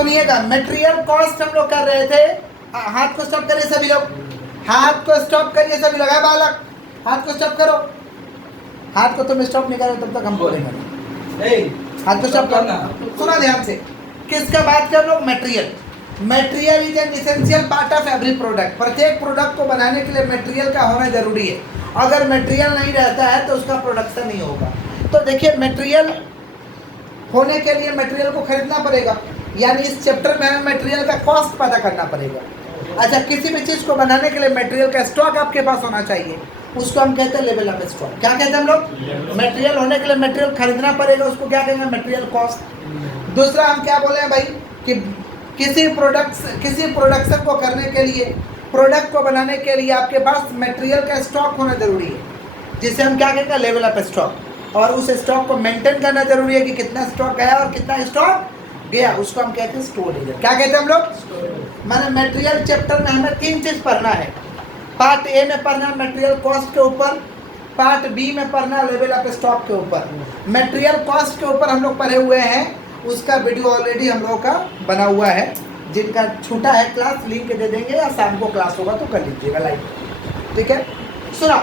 सुनिएगा, material cost हम लोग कर रहे थे। हाथ को स्टॉप करिए सभी लोग, हाथ को स्टॉप करिए सभी लोग। है बालक, हाथ को स्टॉप करो। हाथ को तुम स्टॉप नहीं करो तब तक हम बोलेंगे नहीं। हाथ को स्टॉप करो। सुना ध्यान से, किसका बात कर लो? Material. Material is an essential part of every product. प्रत्येक प्रोडक्ट को बनाने के लिए मटेरियल का होना जरूरी है। अगर मटेरियल नहीं रहता है तो उसका प्रोडक्शन नहीं होगा। तो देखिए, मटेरियल होने के लिए मटेरियल को खरीदना पड़ेगा, यानी इस चैप्टर में हमें मटेरियल का कॉस्ट पता करना पड़ेगा। अच्छा, किसी भी चीज़ को बनाने के लिए मटेरियल का स्टॉक आपके पास होना चाहिए, उसको हम कहते हैं लेवल ऑफ स्टॉक। क्या कहते हैं हम लोग? मटेरियल होने के लिए मटेरियल खरीदना पड़ेगा, उसको क्या कहेंगे? Material cost. दूसरा हम क्या बोले हैं भाई कि किसी प्रोडक्शन को करने के लिए, प्रोडक्ट को बनाने के लिए आपके पास मटेरियल का स्टॉक होना जरूरी है, जिसे हम क्या कहते हैं? Level of stock. और उस स्टॉक को मेंटेन करना जरूरी है कि कितना स्टॉक गया और कितना स्टॉक गया, उसको हम कहते हैं स्टोरेज। क्या कहते हैं हम लोग? माने मटेरियल चैप्टर में हमें 3 चीज पढ़ना है। पार्ट ए में पढ़ना मटेरियल कॉस्ट के ऊपर, पार्ट बी में पढ़ना लेवल ऑफ स्टॉक के ऊपर। मटेरियल कॉस्ट के ऊपर हम लोग पढ़े हुए हैं, उसका वीडियो ऑलरेडी हम लोगों का बना हुआ है। जिनका छूटा है क्लास, लिंक दे देंगे, या शाम को क्लास होगा तो कर लीजिएगा लाइव। ठीक है, सुना,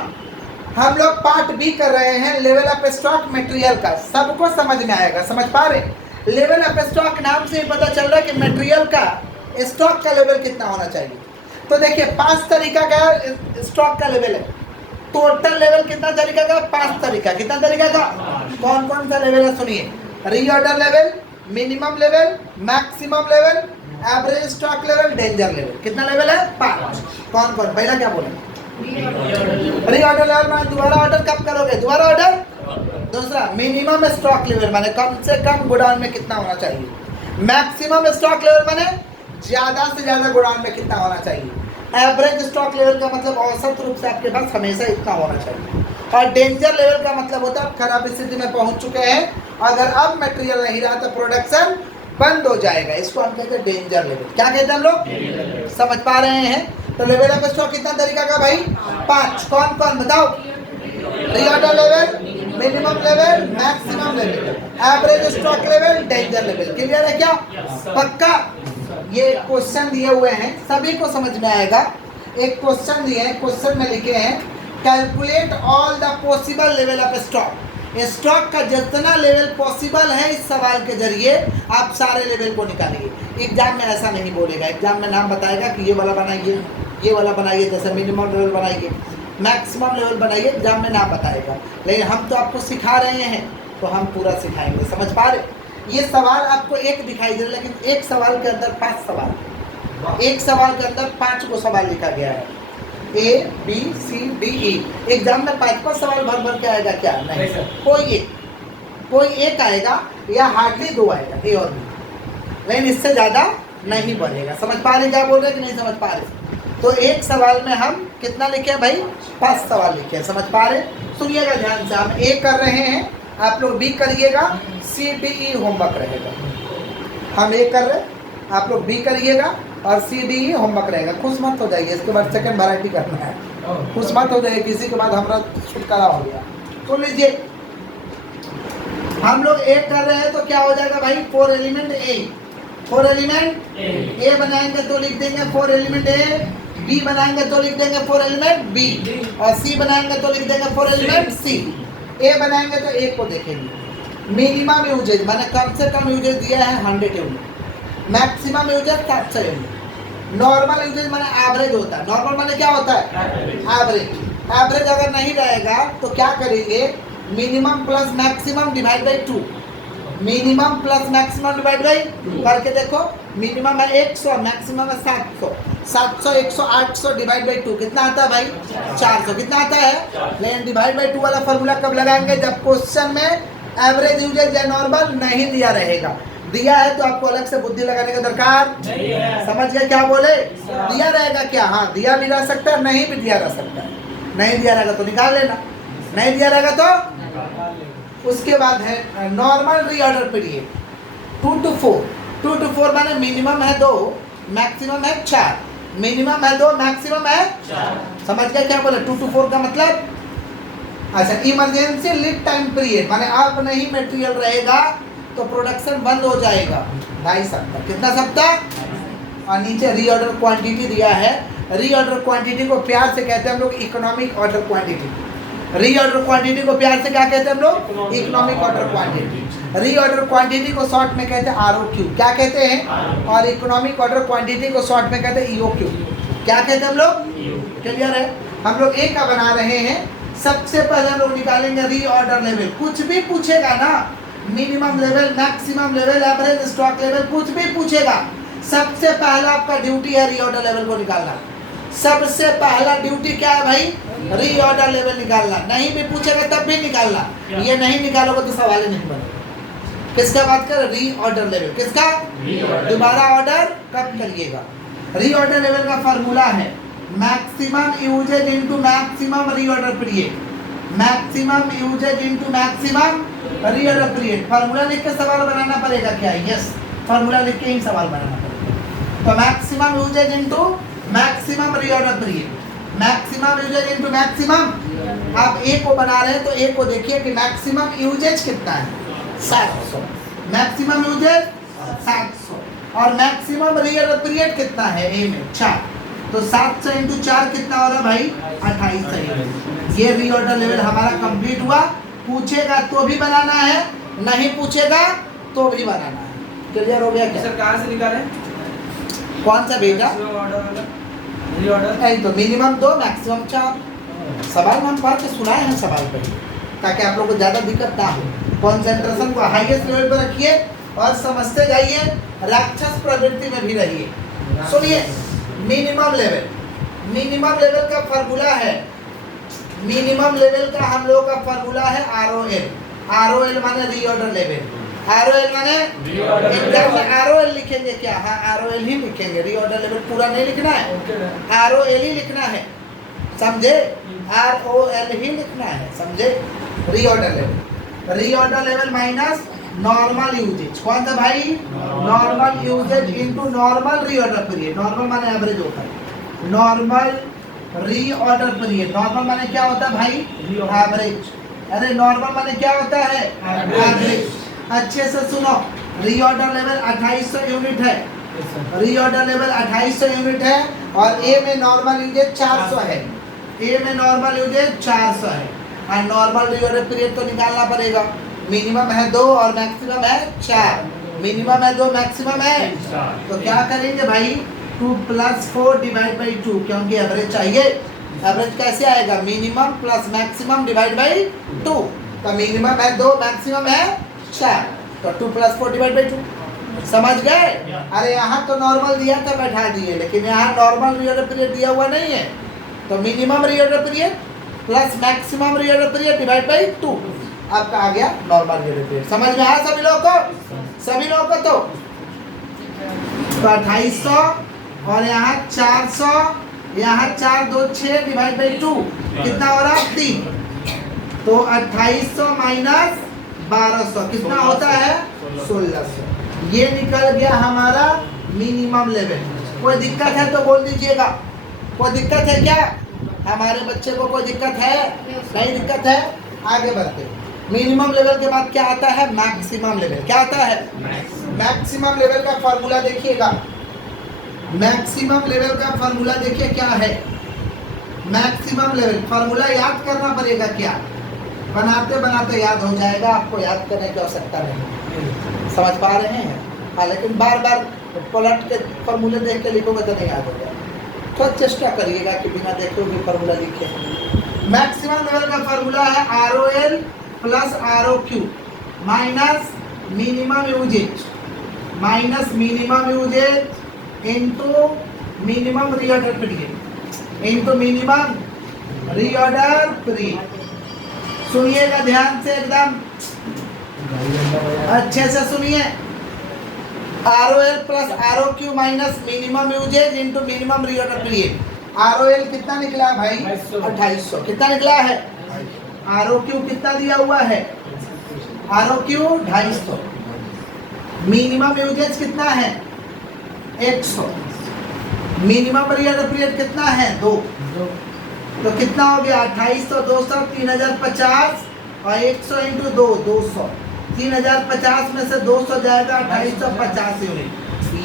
हम लोग पार्ट बी कर रहे हैं, लेवल ऑफ स्टॉक मटेरियल का। सबको समझ में आएगा, समझ पा रहे? लेवल ऑफ स्टॉक नाम से ही पता चल रहा है कि मटेरियल का स्टॉक का लेवल कितना होना चाहिए। तो देखिए, 5 तरीका का स्टॉक का लेवल है। टोटल लेवल कितना तरीका का? 5 तरीका। कितना तरीका का? कौन कौन सा लेवल है सुनिए? Reorder level, minimum level, maximum level, average stock level, danger level. कितना लेवल है? 5। कौन कौन? पहला क्या बोले? रीऑर्डर लेवल में दोबारा ऑर्डर कब करोगे? दोबारा ऑर्डर। दूसरा मिनिमम स्टॉक लेवल माने कम से कम गोडाउन में कितना होना चाहिए। मैक्सिमम स्टॉक लेवल माने ज्यादा से ज्यादा गोडाउन में कितना होना चाहिए। एवरेज स्टॉक लेवल का मतलब औसत रूप से आपके पास हमेशा इतना होना चाहिए। और डेंजर लेवल का मतलब होता है आप खराब स्थिति में पहुंच चुके हैं, अगर अब मटेरियल नहीं रहा तो प्रोडक्शन बंद हो जाएगा। इसको हम कहते हैं डेंजर लेवल। क्या कहते हैं हम लोग? समझ पा रहे हैं? तो लेवल ऑफ स्टॉक कितना तरीका का भाई? 5। कौन कौन बताओ? Reorder level, minimum level, maximum level, average stock level, danger level. Clear है क्या? पक्का? ये क्वेश्चन दिए हुए हैं, सभी को समझ में आएगा। एक क्वेश्चन दिए हैं, क्वेश्चन में लिखे हैं calculate all the possible level of stock. Stock का जितना लेवल पॉसिबल है, इस सवाल के जरिए आप सारे लेवल को निकालिए। एग्जाम में ऐसा नहीं बोलेगा, एग्जाम में नाम बताएगा कि ये वाला बनाइए, ये वाला बनाइए, जैसे मिनिमम लेवल बनाइए, मैक्सिमम लेवल बनाइए, एग्जाम में नाम बताएगा। लेकिन हम तो आपको सिखा रहे हैं तो हम पूरा सिखाएंगे। समझ पा रहे? ये सवाल आपको एक दिखाई दे रहा है, लेकिन एक सवाल के अंदर 5 सवाल, एक सवाल के अंदर 5 को सवाल लिखा गया है। A, B, C, D, E। Exam में 5 सवाल भर भर के आएगा क्या? नहीं, कोई एक आएगा या हार्डली 2 आएगा, A और B, लेकिन इससे ज़्यादा नहीं बढ़ेगा। समझ पा रहे क्या बोल रहे कि नहीं समझ पा रहे? तो एक सवाल में हम कितना लिखे हैं भाई? 5 सवाल लिखे हैं। समझ पा रहे? सुनिएगा ध्यान से, हम A कर रहे हैं, आप लोग B करिएगा, C, D, E होमवर्क रहेगा। हम A कर रहे हैं, आप लोग B करिएगा और C, D, E होमवर्क रहेगा। खुश मत हो जाइए, इसके बाद सेकंड वैरायटी करना है। खुश मत हो जाइए, किसी के बाद हमारा छुटकारा हो गया। सुन लीजिए, हम लोग A कर रहे हैं तो क्या हो जाएगा भाई? 4 एलिमेंट A, 4 एलिमेंट A बनाएंगे तो लिख देंगे 4 एलिमेंट A, B बनाएंगे तो लिख देंगे 4 एलिमेंट B, और C बनाएंगे तो लिख देंगे 4 एलिमेंट C। A बनाएंगे तो A को देखेंगे। मिनिमम यूजेज माने कम से कम यूजेज दिया है 100 unit, maximum usages 700 unit, normal usages माने एवरेज होता है। नॉर्मल माने क्या होता है? एवरेज। एवरेज अगर नहीं रहेगा तो क्या करेंगे? Minimum plus maximum divide by 2, minimum plus maximum divide by करके देखो। मिनिमम है 100, मैक्सिमम है 700, 700, 100, 800 डिवाइड बाई 2 कितना आता है भाई? 400। कितना आता है? लेकिन डिवाइड बाई 2 वाला फॉर्मूला कब लगाएंगे? जब क्वेश्चन में एवरेज यूजेज या नॉर्मल नहीं दिया रहेगा। दिया है तो आपको अलग से बुद्धि लगाने का दरकार नहीं है। समझ गए क्या बोले? दिया रहेगा क्या? हाँ, दिया भी रह सकता है, नहीं भी दिया रह सकता है। नहीं दिया रहेगा तो निकाल लेना, नहीं दिया रहेगा तो। उसके बाद है normal reorder period 2 to 4। 2 to 4 माने मिनिमम है 2, मैक्सिमम है 4। मिनिमम है 2, मैक्सिमम है 4। समझ गए क्या बोले? 2 to 4 का मतलब? अच्छा, इमरजेंसी लीड टाइम पीरियड माने अब नहीं मटेरियल रहेगा तो प्रोडक्शन बंद हो जाएगा 2.5 सप्ताह। कितना सप्ताह? और नीचे रीऑर्डर क्वांटिटी दिया है। रीऑर्डर क्वांटिटी को प्यार से कहते हैं हम लोग economic order quantity. Reorder quantity को प्यार से क्या कहते हैं हम लोग? Economic order quantity. Reorder quantity को शॉर्ट में कहते हैं ROQ, क्या कहते हैं? और इकोनॉमिक ऑर्डर क्वांटिटी को शॉर्ट में कहते हैं EOQ, क्या कहते हैं हम लोग? क्लियर है? हम लोग एक का बना रहे हैं। सबसे पहले हम लोग निकालेंगे रीऑर्डर लेवल। कुछ भी पूछेगा ना, minimum level, maximum level, average stock level, कुछ भी पूछेगा, सबसे पहला आपका ड्यूटी है रीऑर्डर लेवल को निकालना। सबसे पहला ड्यूटी क्या है भाई? रीऑर्डर लेवल निकालना। नहीं भी पूछेगा तब भी निकालना, ये नहीं निकालोगे तो सवाल ही नहीं बनेगा। किसका बात कर? Reorder level. किसका? दोबारा ऑर्डर कब करिएगा? रीऑर्डर लेवल का फॉर्मूला है maximum usages into maximum reorder period. Maximum usages into maximum reorder period. Formula लिख के सवाल बनाना पड़ेगा क्या? यस, फॉर्मूला लिख के ही सवाल बनाना पड़ेगा। तो maximum usages into maximum reorder period. Maximum usages into maximum. आप ए को बना रहे हैं तो ए को देखिए कि मैक्सिमम यूजेज कितना है? 700। मैक्सिमम यूजेज 700 और मैक्सिमम रीऑर्डर पीरियड कितना है? ए में 4। तो 700 इंटू 4 कितना हो रहा भाई? 2800। ये रीऑर्डर लेवल हमारा कंप्लीट हुआ। पूछेगा तो भी बनाना है, नहीं पूछेगा तो भी बनाना है। क्लियर हो गया क्या? सर कहाँ से निकालें? कौन सा भेजा? नहीं तो मिनिमम 2 मैक्सिमम 4। सवाल हम पढ़ के सुनाए हैं सवाल पर, ताकि आप लोग को ज़्यादा दिक्कत ना हो। कॉन्सेंट्रेशन को हाईएस्ट लेवल पर रखिए और समझते जाइए, राक्षस प्रवृत्ति में भी रहिए। सुनिए, मिनिमम लेवल, मिनिमम लेवल का फॉर्मूला है, मिनिमम लेवल का हम लोगों का फॉर्मूला है ROL। ROL माने रीऑर्डर लेवल। ROL माने एग्जाम में ROL लिखेंगे क्या? हाँ, ROL ही लिखेंगे, रीऑर्डर लेवल पूरा नहीं लिखना है, ROL ही लिखना है, समझे? ROL ही लिखना है, समझे? Reorder level, reorder level minus normal usages. कौन सा भाई? Normal usage into normal reorder period. Normal माने एवरेज होता है, नॉर्मल रीऑर्डर पीरियड। नॉर्मल माने क्या होता है भाई? एवरेज। अरे नॉर्मल माने क्या होता है? एवरेज। अच्छे से सुनो, रीऑर्डर लेवल 2800 यूनिट है। रीऑर्डर लेवल 2800 यूनिट है और ए में नॉर्मल यूजेज 400 है। ए में नॉर्मल यूजेज 400 है और नॉर्मल रीऑर्डर पीरियड तो निकालना पड़ेगा। मिनिमम है 2 और मैक्सिमम है 4। मिनिमम है 2, मैक्सिमम है 4। तो क्या करेंगे भाई? 2 + 4 डिवाइड बाई 2, क्योंकि एवरेज चाहिए। एवरेज कैसे आएगा? Minimum plus maximum divide by 2। तो मिनिमम है 2, मैक्सिमम है 4, तो 2 + 4 डिवाइड बाई 2। समझ गए? अरे यहाँ तो नॉर्मल दिया था, बैठा दिए, लेकिन यहाँ नॉर्मल रीऑर्डर पीरियड दिया हुआ नहीं है। तो minimum reorder period plus maximum reorder period divide by 2 आपका आ गया नॉर्मल रीऑर्डर पीरियड। समझ में आया सभी लोगों को? सभी लोगों को? तो 2800 और यहाँ 400, यहाँ 4 2 6 डिवाइड बाई 2 कितना हो रहा है? 3। तो 2800 माइनस 1200 कितना होता है? 1600। ये निकल गया हमारा मिनिमम लेवल। कोई दिक्कत है तो बोल दीजिएगा। कोई दिक्कत है क्या? हमारे बच्चे को कोई दिक्कत है? नहीं दिक्कत है? आगे बढ़ते। मिनिमम लेवल के बाद क्या आता है? Maximum level. क्या आता है? मैक्सिमम लेवल का फॉर्मूला देखिएगा। मैक्सिमम लेवल का फॉर्मूला देखिए क्या है। मैक्सिमम लेवल फॉर्मूला याद करना पड़ेगा क्या? बनाते बनाते याद हो जाएगा, आपको याद करने की आवश्यकता नहीं। समझ पा रहे हैं? हाँ, लेकिन बार बार पलट के फॉर्मूले देख के लिखोगे तो नहीं याद होगा। तो चेष्टा करिएगा कि बिना देखे हुए फॉर्मूला लिखे। मैक्सिमम लेवल का फॉर्मूला है ROL plus ROQ minus minimum usages, minus minimum usages into minimum reorder period, into minimum reorder period. सुनिएगा ध्यान से, एकदम अच्छे से सुनिए। ROL plus ROQ minus minimum usages into minimum reorder period. ROL कितना निकला है भाई? 2800। कितना निकला है? ROQ कितना दिया हुआ है? ROQ 250। मिनिमम यूजेज कितना है? 100। मिनिमम रीऑर्डर पीरियड कितना है? 2। तो कितना हो गया? 2800 200 3050 और 100 इंटू 2 200। 3050 में से 200 जाएगा 2850 यूनिट।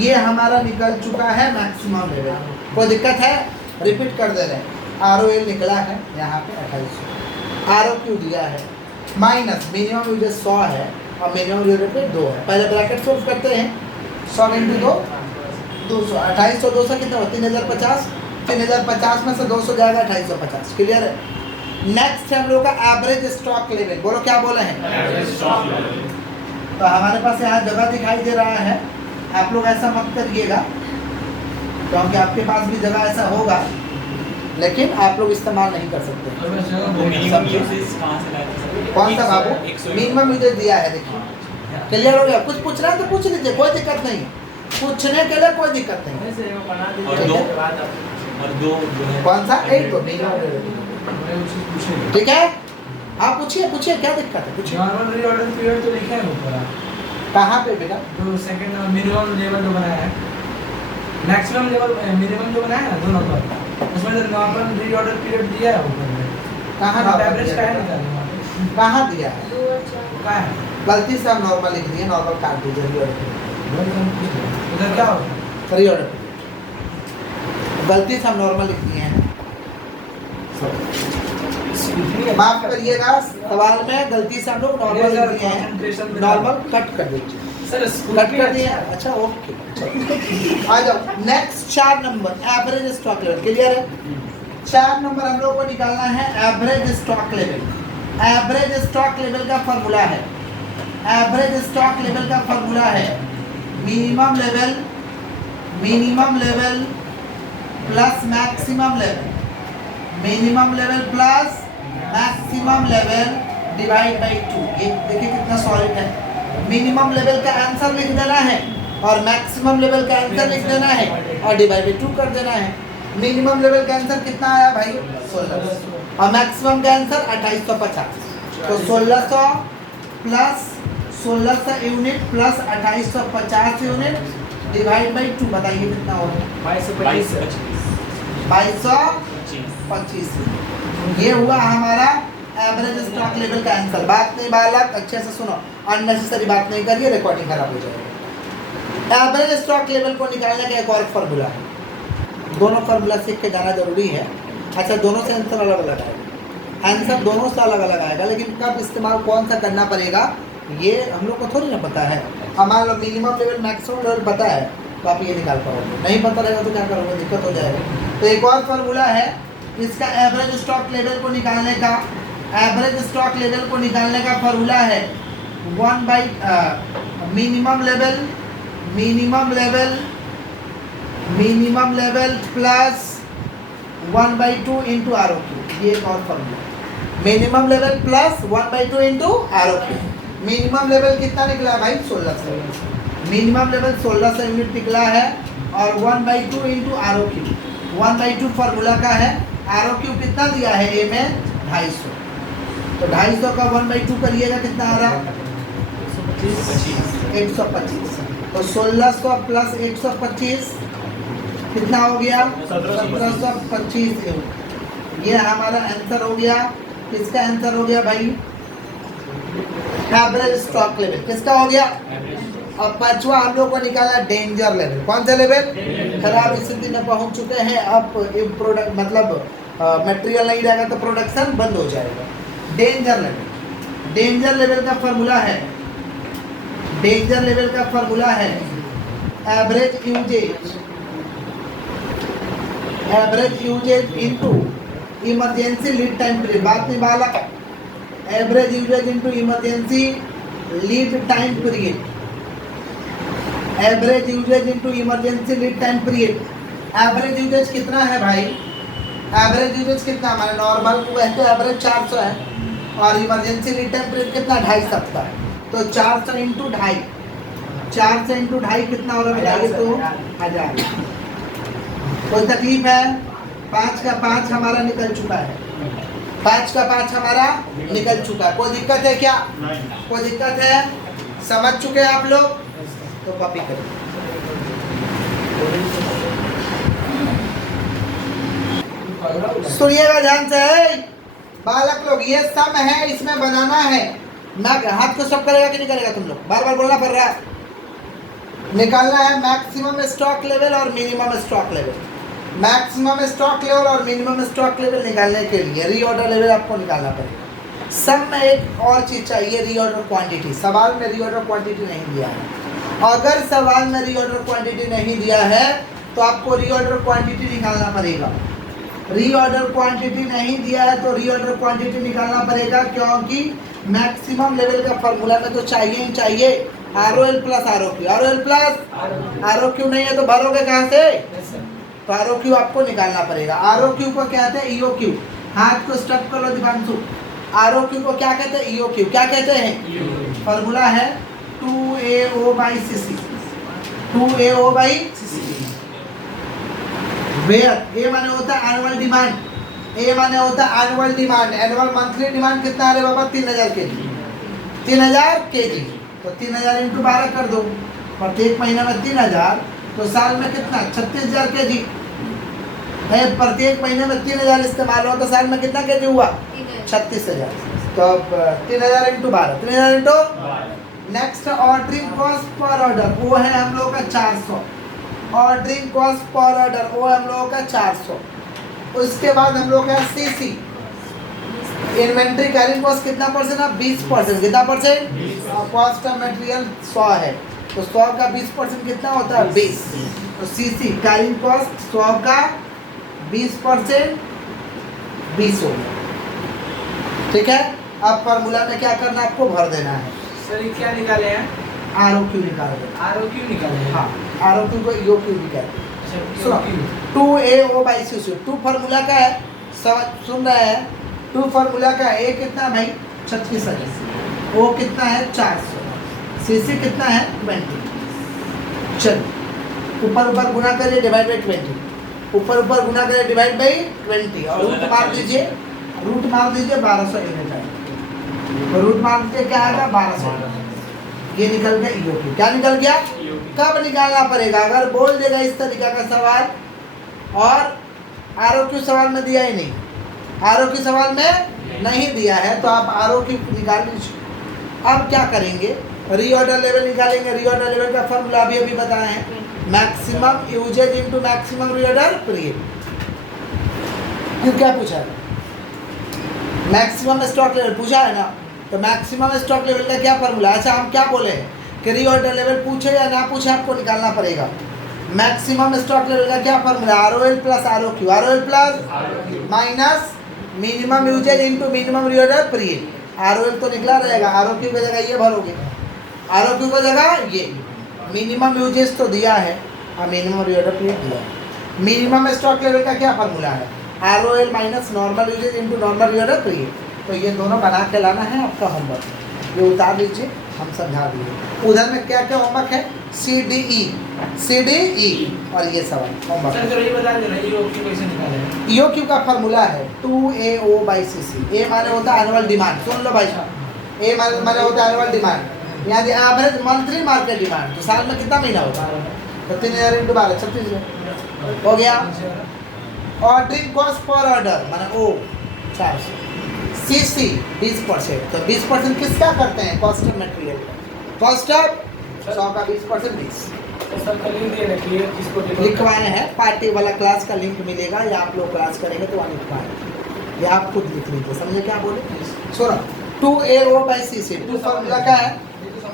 ये हमारा निकल चुका है मैक्सिमम लेवल। कोई दिक्कत है? रिपीट कर दे रहे हैं। ROL निकला है यहाँ पे 2800। ROQ दिया है माइनस मिनिमम यूजेज 100 है और मिनिमम यूजेज पे 2 है। पहले ब्रैकेट सोल्व करते हैं। 100 × 2 200। 2800 200 कितना हो? 3050। 3050 में से 200 जाएगा 2850। क्लियर है? नेक्स्ट है हम लोग का एवरेज स्टॉक लेवल। बोलो क्या बोले हैं? तो हमारे पास यहाँ जगह दिखाई दे रहा है, आप लोग ऐसा मत करिएगा क्योंकि आपके पास भी जगह ऐसा होगा लेकिन आप लोग इस्तेमाल नहीं कर सकते। कौन सा बाबू? मिनिमम यूजेज दिया है, देखिए। क्लियर हो गया? कुछ पूछना है तो पूछ लीजिए, कोई दिक्कत नहीं। पूछने के लिए कोई दिक्कत नहीं। और दो कौन सा? 1 2 मिनिमम। ठीक है, आप पूछिए पूछिए, क्या दिक्कत है? पूछिए। नॉर्मल रीऑर्डर पीरियड तो लिखा है ऊपर। कहाँ पे बेटा? जो सेकंड मिनिमम लेवल जो बनाया है, मैक्सिमम लेवल मिनिमम जो बनाया है ना 2 नंबर, उसमें जो नॉर्मल रीऑर्डर पीरियड दिया है ऊपर में, कहाँ एवरेज का है निकालना? कहाँ दिया है? क्या है? गलती से हम नॉर्मल लिख दिए, नॉर्मल काट दीजिए। उधर क्या होगा? रीऑर्डर गलती से हम नॉर्मल लिख दिए हैं, माफ करिएगा। सवाल में गलती से हम लोग नॉर्मल लिख दिए हैं, नॉर्मल कट कर दीजिए। कट कर दिए? अच्छा ओके। आ जाओ next 4 number average stock level. Clear है? 4 नंबर हम लोग को निकालना है average stock level. Average stock level का फॉर्मूला है, एवरेज स्टॉक लेवल का फॉर्मूला है minimum level plus maximum level, minimum level plus maximum level divide by 2। ये देखिए कितना सॉलिड है। मिनिमम लेवल का आंसर लिख देना है और मैक्सिमम लेवल का आंसर लिख देना है और डिवाइड बाई 2 कर देना है। मिनिमम लेवल का आंसर कितना आया भाई? 1600 और मैक्सिमम का आंसर 2850। तो 1600 plus 1600 unit plus 2850 unit divide by 2। बताइए कितना होगा? 2225। ये हुआ हमारा एवरेज स्टॉक लेवल का आंसर। बात नहीं बालक, अच्छे से सुनो, अननेसेसरी बात नहीं करिए, रिकॉर्डिंग खराब हो जाएगी। एवरेज स्टॉक लेवल को निकालने का एक और फॉर्मूला है, दोनों फार्मूला सीख के जाना जरूरी है। अच्छा, दोनों से आंसर अलग अलग आएगा, आंसर दोनों से अलग अलग आएगा, लेकिन कब इस्तेमाल कौन सा करना पड़ेगा ये हम लोग को थोड़ी ना पता है। हमारे लोग मिनिमम लेवल मैक्सिमम लेवल पता है तो आप ये निकाल पाओगे, नहीं पता रहेगा तो क्या करोगे? दिक्कत हो जाएगा। तो एक और फार्मूला है इसका एवरेज स्टॉक लेवल को निकालने का। एवरेज स्टॉक लेवल को निकालने का फार्मूला है 1 by minimum level plus 1/2 into ROQ। ये एक और formula, minimum level plus 1/2 into ROQ। Minimum level कितना निकला भाई? 1600। मिनिमम लेवल 1600 यूनिट निकला है और 1/2 इंटू ROQ। 1/2 फार्मूला का है, ROQ कितना दिया है? ए में 250। तो 250 का 1/2 करिएगा कितना आ रहा? 125। तो 1600 प्लस 125 कितना हो गया? 1725 यूनिट। ये हमारा आंसर हो गया। किसका आंसर हो गया भाई? Average stock level. किसका हो गया? और पांचवा हम लोग को निकाला डेंजर लेवल। कौन सा लेवल? खराब स्थिति में पहुंच चुके हैं, अब प्रोडक्ट मतलब मटेरियल नहीं रहेगा तो प्रोडक्शन बंद हो जाएगा। डेंजर लेवल, डेंजर लेवल का फार्मूला है, डेंजर लेवल का फार्मूला है average usages into emergency lead time period. बात नहीं बालक, average usages into emergency lead time period, average usages into emergency lead time period. Average usages कितना है भाई? एवरेज यूजेज कितना? हमारे नॉर्मल वैसे एवरेज 400 है और इमरजेंसी लीड टाइम पीरियड कितना? 2.5 सप्ताह। तो 400 इंटू 2.5, 400 इंटू 2.5 कितना हो रहा है बताइए? तो 1000। कोई तकलीफ है? 5 का 5 हमारा निकल चुका है, 5 का 5 हमारा निकल चुका है। कोई दिक्कत है क्या? कोई दिक्कत है? समझ चुके हैं आप लोग? तो कॉपी करें। सुनिएगा ध्यान से बालक लोग, ये सम है, इसमें बनाना है। हाथ को स्टॉप करेगा कि नहीं करेगा? तुम लोग बार बार बोलना पड़ रहा है। निकालना है मैक्सिमम स्टॉक लेवल और minimum stock level. Maximum stock level और मिनिमम स्टॉक लेवल निकालने के लिए रीऑर्डर लेवल आपको निकालना पड़ेगा। सब में एक और चीज़ चाहिए, रीऑर्डर क्वांटिटी। सवाल में रीऑर्डर क्वांटिटी नहीं दिया है। अगर सवाल में रीऑर्डर क्वांटिटी नहीं दिया है तो आपको रीऑर्डर क्वांटिटी निकालना पड़ेगा। रीऑर्डर क्वांटिटी नहीं दिया है तो रीऑर्डर क्वांटिटी निकालना पड़ेगा, क्योंकि मैक्सिमम लेवल का फॉर्मूला में तो चाहिए ही चाहिए ROL plus ROQ। ROL plus ROQ नहीं है तो भरोगे कहाँ से? तो ROQ आपको निकालना पड़ेगा। ROQ को क्या कहते हैं? EOQ। हाथ को स्टॉप कर लो दिवांशु। ROQ को क्या कहते हैं? EOQ। क्या कहते हैं? फॉर्मूला है 2AO/CC। 2AO/CC। वेयर ए माने होता है एनुअल डिमांड, ए माने होता है annual demand. Annual monthly demand कितना है रे बाबा? 3000 केजी। 3000 केजी तो 3000 इंटू 12 कर दो। प्रत्येक महीने में 3000 तो साल में कितना? 36000 केजी। प्रत्येक महीने में 3000 इस्तेमाल हुआ तो साल में कितना केजी हुआ? 36000। तो 3000 into 12, 3000 into. Next ordering cost per order, वो है हम लोग का 400। ऑर्डरिंग कॉस्ट पर ऑर्डर वो हम लोगों का 400। उसके बाद हम लोग का CC इन्वेंट्री कैरिंग कॉस्ट कितना परसेंट है? 20%। कितना परसेंट? कॉस्ट ऑफ मटेरियल 100 है तो 100 का 20% कितना होता है? 20। तो CC कैरिंग कॉस्ट 100 का 20% 20 हो गया। ठीक है, अब फार्मूला में क्या करना आपको? भर देना है। सर ये क्या निकाले हैं? ROQ निकाल दो। ROQ निकाले हैं। हाँ, ROQ को EOQ भी कहते हैं। सुनो, 2AO/CC 2 फार्मूला का है, सुन रहे हैं? 2 फार्मूला का है। A कितना भाई? 36,000। O कितना है? 400। CC कितना है? 20। चलो ऊपर गुना करिए, डिवाइड बाई 20। ऊपर गुना करिए, डिवाइड बाई 20 और रूट मार दीजिए। रूट मार दीजिए 1200 यूनिट आएगा। तो रूट मार दीजिए क्या आएगा? 1200। ये निकल गया EOQ। क्या निकल गया? कब निकालना पड़ेगा? अगर बोल देगा इस तरीका का सवाल और ROQ सवाल में दिया ही नहीं, ROQ सवाल में नहीं दिया है तो आप ROQ निकाल लीजिए। अब क्या करेंगे? रीऑर्डर लेवल निकालेंगे। रीऑर्डर लेवल का फॉर्मूला अभी बताए हैं, maximum usages into maximum reorder period. क्यों क्या पूछा है? मैक्सिमम स्टॉक लेवल पूछा है ना, तो मैक्सिमम स्टॉक लेवल का क्या फॉर्मूला? अच्छा हम क्या बोले कि रीऑर्डर लेवल पूछे या ना पूछे आपको निकालना पड़ेगा। मैक्सिमम स्टॉक लेवल का क्या formula? ROL plus ROQ। ROL plus minus minimum usages into minimum reorder period. ROL तो निकला रहेगा, ROQ की जगह ये भरोगे। ROQ की जगह ये मिनिमम यूजेज तो दिया है और मिनिमम रीऑर्डर पीरियड दिया है। मिनिमम स्टॉक लेवल का क्या फॉर्मूला है? ROL minus normal usage into normal reorder period. तो ये दोनों बना के लाना है आपका होमवर्क। ये उतार लीजिए, हम समझा दिए। उधर में क्या क्या होमवर्क है? CDE और ये सवाल होमवर्क। सर ये बता दो ना EOQ कैसे निकाले हैं? EOQ का फॉर्मूला है 2AO/CC। A माने होता है एनुअल डिमांड। सुन लो भाई साहब, A माने होता है एनुअल डिमांड, यानी एवरेज मंथली मार्केट डिमांड। तो साल में कितना महीना होता है? तो 3000 इंटू 12 36 हो गया। ऑर्डरिंग कॉस्ट पर ऑर्डर माने O 400। CC 20%। तो 20% किसका करते हैं? Cost of material. Cost of 100 का 20% 20। तो सर का लिंक दिए ना क्लियर किसको लिखवाए हैं, पार्टी वाला क्लास का लिंक मिलेगा या आप लोग क्लास करेंगे तो वहाँ लिखवाए, या आप खुद लिख लीजिए। समझे क्या बोले? सुनो, 2AO/CC 2 फार्मूला का है।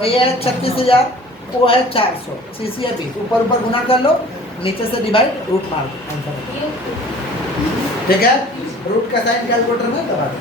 ये है 36,000, वो है 400, CC है 20। ऊपर गुना कर लो, नीचे से डिवाइड, रूट मार दो, आंसर। ठीक है, रूट का साइन कैलकुलेटर में दबा दो।